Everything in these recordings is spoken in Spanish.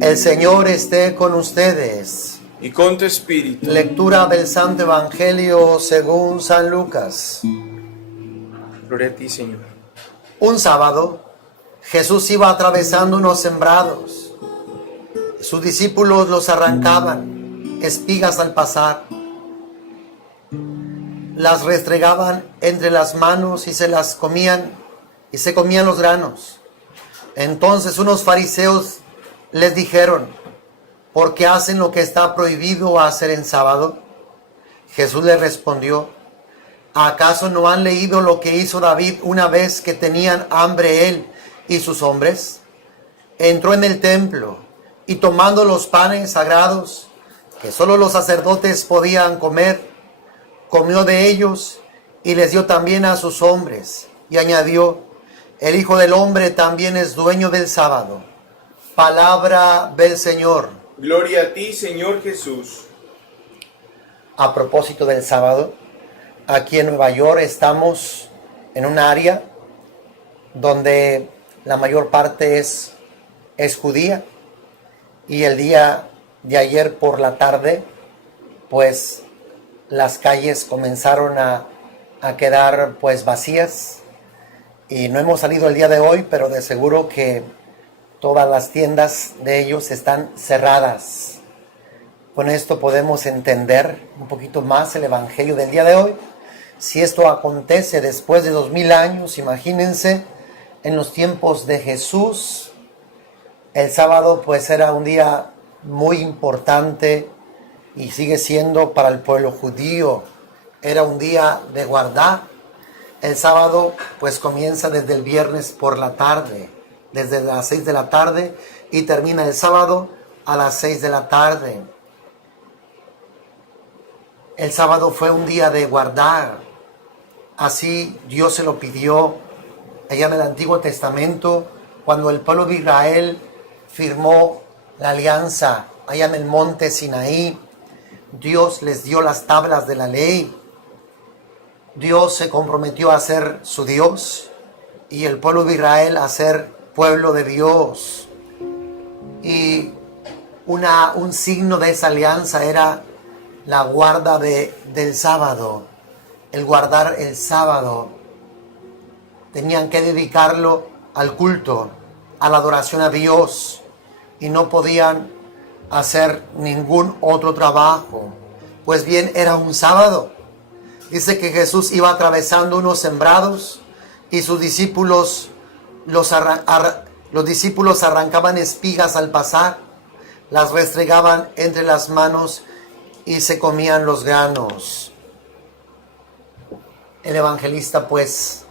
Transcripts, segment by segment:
El Señor esté con ustedes. Y con tu espíritu. Lectura del Santo Evangelio según San Lucas. Gloria a ti, Señor. Un sábado, Jesús iba atravesando unos sembrados. Sus discípulos los arrancaban, espigas al pasar. Las restregaban entre las manos y se las comían, y se comían los granos. Entonces unos fariseos les dijeron: ¿por qué hacen lo que está prohibido hacer en sábado? Jesús les respondió: ¿acaso no han leído lo que hizo David una vez que tenían hambre él y sus hombres? Entró en el templo y tomando los panes sagrados que solo los sacerdotes podían comer, comió de ellos y les dio también a sus hombres. Y añadió: el Hijo del Hombre también es dueño del sábado. Palabra del Señor. Gloria a ti, Señor Jesús. A propósito del sábado, aquí en Nueva York estamos en un área donde la mayor parte es judía, y el día de ayer por la tarde, pues las calles comenzaron a quedar pues vacías, y no hemos salido el día de hoy, pero de seguro que todas las tiendas de ellos están cerradas. Con esto podemos entender un poquito más el Evangelio del día de hoy. Si esto acontece después de 2000 años, imagínense, en los tiempos de Jesús, el sábado pues era un día muy importante y sigue siendo para el pueblo judío. Era un día de guardar. El sábado pues comienza desde el viernes por la tarde, desde las 6 de la tarde, y termina el sábado a las 6 de la tarde. El sábado fue un día de guardar. Así Dios se lo pidió allá en el Antiguo Testamento, cuando el pueblo de Israel firmó la alianza allá en el monte Sinaí. Dios les dio las tablas de la ley. Dios se comprometió a ser su Dios y el pueblo de Israel a ser pueblo de Dios. Y un signo de esa alianza era la guarda del sábado, el guardar el sábado. Tenían que dedicarlo al culto, a la adoración a Dios, y no podían hacer ningún otro trabajo. Pues bien, era un sábado. Dice que Jesús iba atravesando unos sembrados y sus discípulos los discípulos arrancaban espigas al pasar, las restregaban entre las manos y se comían los granos. El evangelista pues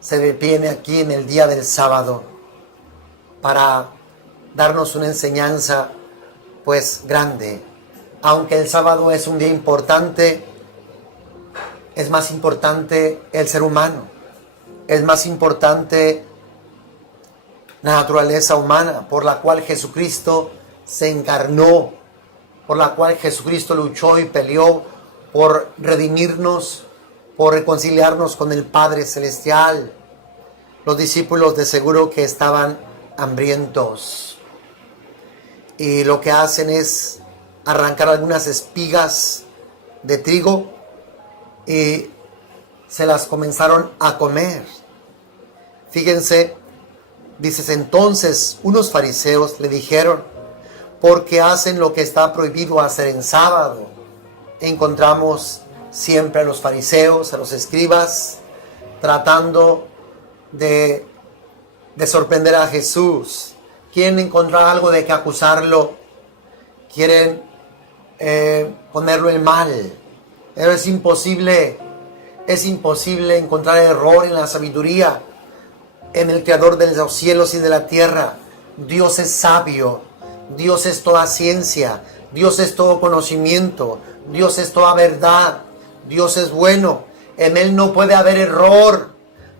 se detiene aquí en el día del sábado para darnos una enseñanza pues grande. Aunque el sábado es un día importante, es más importante el ser humano, es más importante la naturaleza humana, por la cual Jesucristo se encarnó, por la cual Jesucristo luchó y peleó por redimirnos, por reconciliarnos con el Padre Celestial. Los discípulos de seguro que estaban hambrientos, y lo que hacen es arrancar algunas espigas de trigo y se las comenzaron a comer. Fíjense, dices: entonces unos fariseos le dijeron: ¿por qué hacen lo que está prohibido hacer en sábado? Encontramos siempre a los fariseos, a los escribas, tratando de sorprender a Jesús. Quieren encontrar algo de que acusarlo, quieren ponerlo en mal. Pero es imposible encontrar error en la sabiduría, en el Creador de los cielos y de la tierra. Dios es sabio, Dios es toda ciencia, Dios es todo conocimiento, Dios es toda verdad, Dios es bueno. En Él no puede haber error.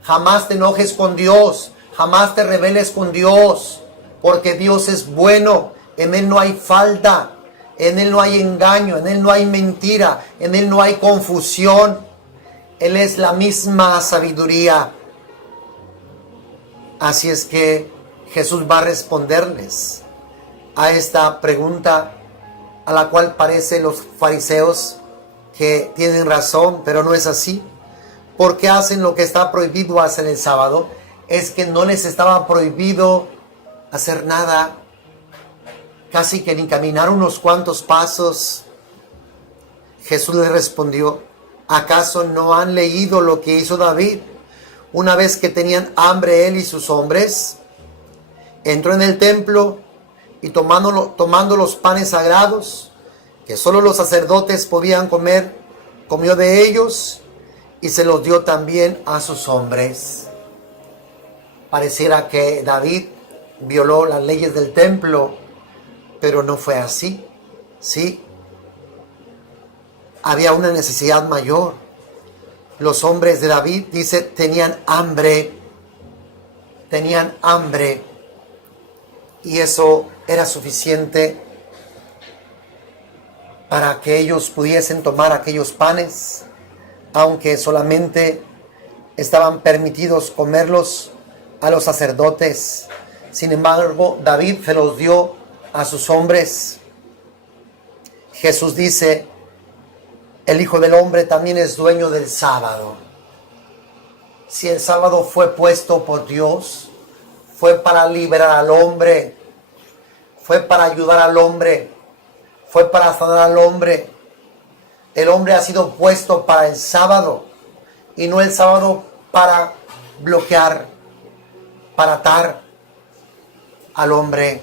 Jamás te enojes con Dios, jamás te rebeles con Dios, porque Dios es bueno. En Él no hay falta, en Él no hay engaño, en Él no hay mentira, en Él no hay confusión. Él es la misma sabiduría. Así es que Jesús va a responderles. a esta pregunta, a la cual parece los fariseos que tienen razón, pero no es así. ¿Por qué hacen lo que está prohibido hacer el sábado? Es que no les estaba prohibido hacer nada, casi que ni caminar unos cuantos pasos. Jesús les respondió: ¿acaso no han leído lo que hizo David? Una vez que tenían hambre él y sus hombres, entró en el templo y tomando los panes sagrados, que solo los sacerdotes podían comer, comió de ellos y se los dio también a sus hombres. Pareciera que David violó las leyes del templo, pero no fue así. Sí, había una necesidad mayor. Los hombres de David, dice, tenían hambre. Y eso era suficiente para que ellos pudiesen tomar aquellos panes, aunque solamente estaban permitidos comerlos a los sacerdotes. Sin embargo, David se los dio a sus hombres. Jesús dice: el Hijo del Hombre también es dueño del sábado. Si el sábado fue puesto por Dios, fue para liberar al hombre, fue para ayudar al hombre, fue para sanar al hombre. El hombre ha sido puesto para el sábado y no el sábado para bloquear, para atar al hombre.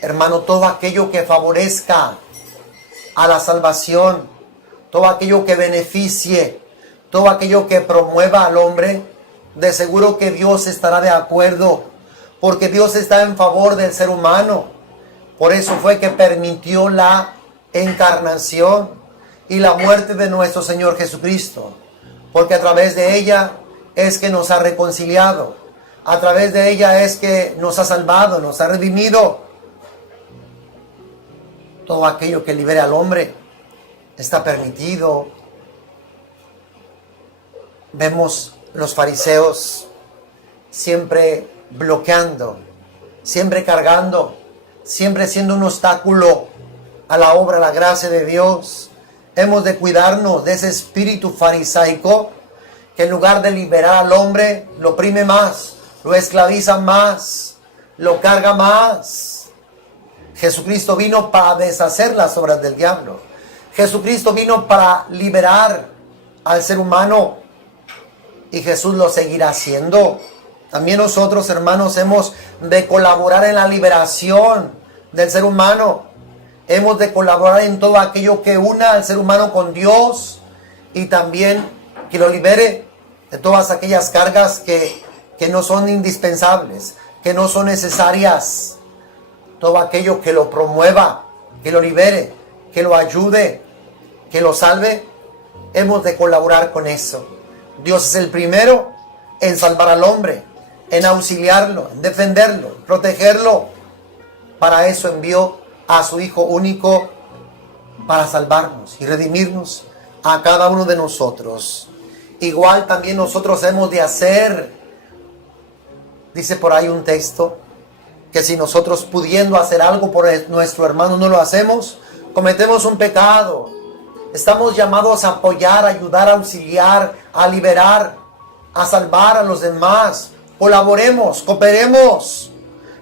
Hermano, todo aquello que favorezca a la salvación, todo aquello que beneficie, todo aquello que promueva al hombre, de seguro que Dios estará de acuerdo, porque Dios está en favor del ser humano. Por eso fue que permitió la encarnación y la muerte de nuestro Señor Jesucristo, porque a través de ella es que nos ha reconciliado, a través de ella es que nos ha salvado, nos ha redimido. Todo aquello que libere al hombre está permitido. Vemos los fariseos siempre bloqueando, siempre cargando, siempre siendo un obstáculo a la obra, a la gracia de Dios. Hemos de cuidarnos de ese espíritu farisaico que en lugar de liberar al hombre, lo oprime más, lo esclaviza más, lo carga más. Jesucristo vino para deshacer las obras del diablo. Jesucristo vino para liberar al ser humano y Jesús lo seguirá haciendo. También nosotros, hermanos, hemos de colaborar en la liberación del ser humano. Hemos de colaborar en todo aquello que una al ser humano con Dios y también que lo libere de todas aquellas cargas que no son indispensables, que no son necesarias. Todo aquello que lo promueva, que lo libere, que lo ayude, que lo salve, hemos de colaborar con eso. Dios es el primero en salvar al hombre, en auxiliarlo, en defenderlo, protegerlo. Para eso envió a su Hijo único, para salvarnos y redimirnos a cada uno de nosotros. Igual también nosotros hemos de hacer. Dice por ahí un texto que si nosotros pudiendo hacer algo por nuestro hermano no lo hacemos, cometemos un pecado. Estamos llamados a apoyar, a ayudar, a auxiliar, a liberar, a salvar a los demás. Colaboremos, cooperemos.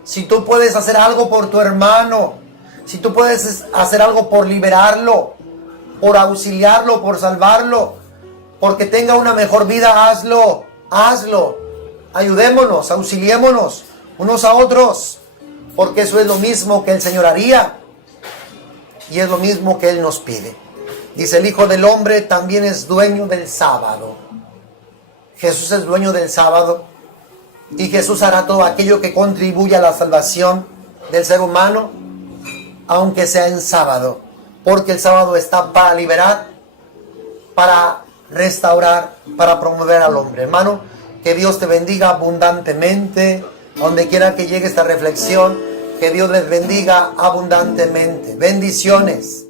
Si tú puedes hacer algo por tu hermano, si tú puedes hacer algo por liberarlo, por auxiliarlo, por salvarlo, porque tenga una mejor vida, hazlo, hazlo. Ayudémonos, auxiliémonos unos a otros, porque eso es lo mismo que el Señor haría y es lo mismo que Él nos pide. Dice: el Hijo del Hombre también es dueño del sábado. Jesús es dueño del sábado y Jesús hará todo aquello que contribuya a la salvación del ser humano, aunque sea en sábado, porque el sábado está para liberar, para restaurar, para promover al hombre. Hermano, que Dios te bendiga abundantemente, donde quiera que llegue esta reflexión, que Dios les bendiga abundantemente. Bendiciones.